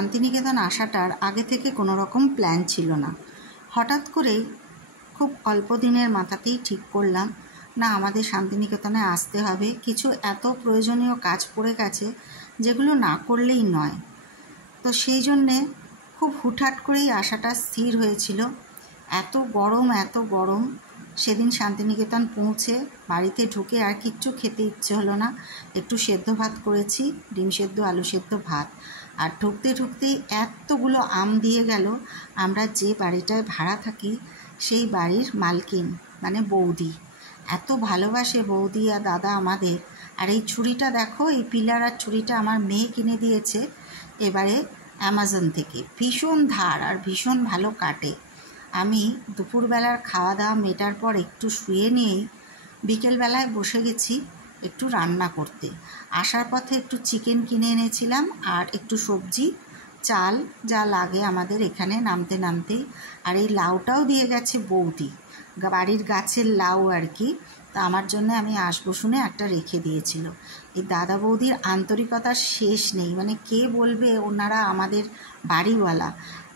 শান্তিনিকেতন আসাটার আগে থেকে কোনো রকম প্ল্যান ছিল না। হঠাৎ করেই খুব অল্প দিনের মাথাতেই ঠিক করলাম, না আমাদের শান্তিনিকেতনে আসতে হবে। কিছু এত প্রয়োজনীয় কাজ পড়ে গেছে যেগুলো না করলেই নয়। তো সেই জন্যে খুব হুটহাট করেই আসাটা স্থির হয়েছিল। এত গরম সেদিন শান্তিনিকেতন পৌঁছে বাড়িতে ঢুকে আর কিচ্ছু খেতে ইচ্ছে হলো না। একটু সেদ্ধ ভাত করেছি, ডিম সেদ্ধ, আলু সেদ্ধ, ভাত। আর ঢুকতেই এতগুলো আম দিয়ে গেল। আমরা যে বাড়িটায় ভাড়া থাকি সেই বাড়ির মালকিন মানে বৌদি, এত ভালোবাসে বৌদি আর দাদা আমাদের। আর এই ছুরিটা দেখো, এই পিলার আর ছুরিটা আমার মেয়ে কিনে দিয়েছে এবারে অ্যামাজন থেকে। ভীষণ ধার আর ভীষণ ভালো কাটে। আমি দুপুরবেলার খাওয়া দাওয়া মেটার পর একটু শুয়ে নিয়েই বিকেলবেলায় বসে গেছি একটু রান্না করতে। আসার পথে একটু চিকেন কিনে এনেছিলাম আর একটু সবজি, চাল যা লাগে আমাদের এখানে নামতেই। আর এই লাউটাও দিয়ে গেছে বৌদি, বাড়ির গাছের লাউ আর কি। তা আমার জন্য আমি আসবো শুনে একটা রেখে দিয়েছিল। এই দাদা বৌদির আন্তরিকতার শেষ নেই, মানে কে বলবে ওনারা আমাদের বাড়িওয়ালা।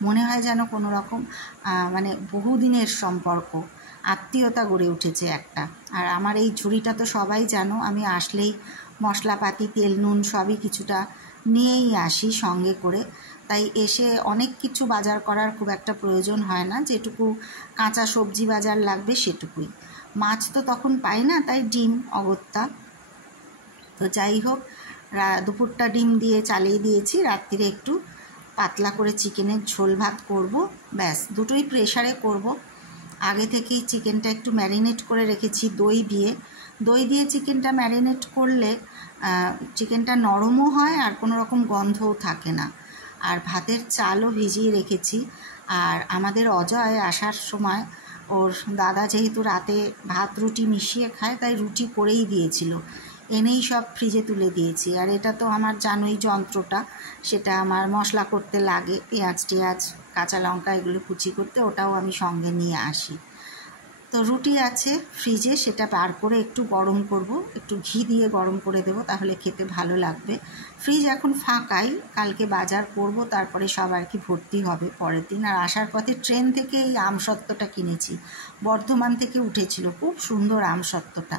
মনে হয় যেন কোনো রকম মানে বহুদিনের সম্পর্ক, আত্মীয়তা গড়ে উঠেছে একটা। আর আমার এই ঝুড়িটা তো সবাই জানো, আমি আসলেই মশলাপাতি, তেল নুন সবই কিছুটা নিয়েই আসি সঙ্গে করে। তাই এসে অনেক কিছু বাজার করার খুব একটা প্রয়োজন হয় না, যেটুকু কাঁচা সবজি বাজার লাগবে সেটুকুই। মাছ তো তখন পাই না, তাই ডিম অগত্যা। তো যাই হোক, দুপুরটা ডিম দিয়ে চালিয়ে দিয়েছি, রাত্রিরে একটু পাতলা করে চিকেনের ঝোল ভাত করব, ব্যাস। দুটোই প্রেশারে করব। আগে থেকেই চিকেনটা একটু ম্যারিনেট করে রেখেছি দই দিয়ে চিকেনটা ম্যারিনেট করলে চিকেনটা নরমও হয় আর কোনো রকম গন্ধও থাকে না। আর ভাতের চালও ভিজিয়ে রেখেছি। আর আমাদের অজয় আসার সময় ওর দাদা যেহেতু রাতে ভাত রুটি মিশিয়ে খায়, তাই রুটি করেই দিয়েছিল, এনেই সব ফ্রিজে তুলে দিয়েছি। আর এটা তো আমার জানোই যন্ত্রটা, সেটা আমার মশলা করতে লাগে, পেঁয়াজ টিয়াজ কাঁচা লঙ্কা এগুলো কুচি করতে, ওটাও আমি সঙ্গে নিয়ে আসি। তো রুটি আছে ফ্রিজে, সেটা বার করে একটু গরম করব, একটু ঘি দিয়ে গরম করে দেব, তাহলে খেতে ভালো লাগবে। ফ্রিজ এখন ফাঁকাই, কালকে বাজার করব, তারপরে সব আর কি ভর্তি হবে পরের দিন। আর আসার পথে ট্রেন থেকে এই আমসত্ত্বটা কিনেছি, বর্ধমান থেকে উঠেছিল, খুব সুন্দর আমসত্ত্বটা।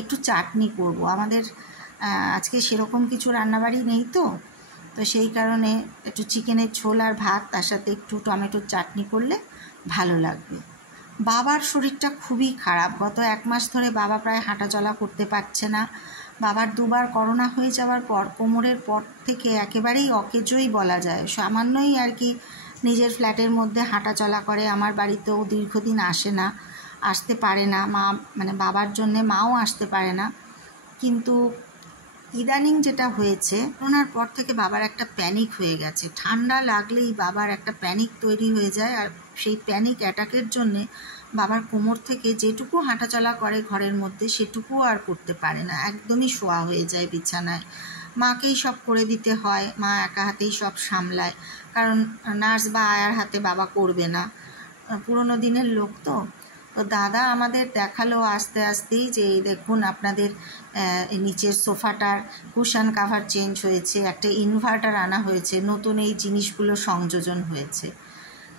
একটু চাটনি করব, আমাদের আজকে সেরকম কিছু রান্নাবাড়ি নেই তো সেই কারণে একটু চিকেনের ঝোল আর ভাত, তার সাথে একটু টমেটোর চাটনি করলে ভালো লাগবে। বাবার শরীরটা খুবই খারাপ, গত 1 মাস ধরে বাবা প্রায় হাঁটাচলা করতে পারছে না। বাবার 2বার করোনা হয়ে যাওয়ার পর কোমরের পর থেকে একেবারেই অকেজোই বলা যায়, সামান্যই আর কি নিজের ফ্ল্যাটের মধ্যে হাঁটাচলা করে। আমার বাড়িতেও দীর্ঘদিন আসতে পারে না মা, মানে বাবার জন্যে মাও আসতে পারে না। কিন্তু ইদানিং যেটা হয়েছে, করোনার পর থেকে বাবার একটা প্যানিক হয়ে গেছে। ঠান্ডা লাগলেই বাবার একটা প্যানিক তৈরি হয়ে যায়, আর সেই প্যানিক অ্যাটাকের জন্যে বাবার কোমর থেকে যেটুকু হাঁটাচলা করে ঘরের মধ্যে সেটুকুও আর করতে পারে না, একদমই শোয়া হয়ে যায় বিছানায়। মাকেই সব করে দিতে হয়, মা একা হাতেই সব সামলায়, কারণ নার্স বা আয়ার হাতে বাবা করবে না, পুরনো দিনের লোক তো। তো দাদা আমাদের দেখালো আস্তেই যে দেখুন আপনাদের নিচের সোফাটার কুশন কাভার চেঞ্জ হয়েছে, একটা ইনভার্টার আনা হয়েছে, নতুন এই জিনিসগুলো সংযোজন হয়েছে।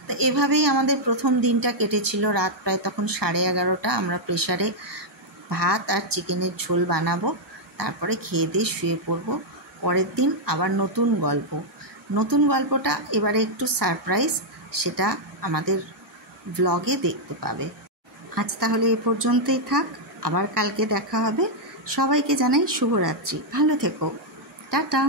তো এভাবেই আমাদের প্রথম দিনটা কেটেছিল। রাত প্রায় তখন 11:30। আমরা প্রেশারে ভাত আর চিকেনের ঝোল বানাবো, তারপরে খেয়ে দিয়ে শুয়ে পড়বো। পরের দিন আবার নতুন গল্পটা এবারে একটু সারপ্রাইজ, সেটা আমাদের ব্লগে দেখতে পাবে। আজ তাহলে এ পর্যন্তই থাক, আবার কালকে দেখা হবে। সবাইকে জানাই শুভরাত্রি, ভালো থেকো, টাটা।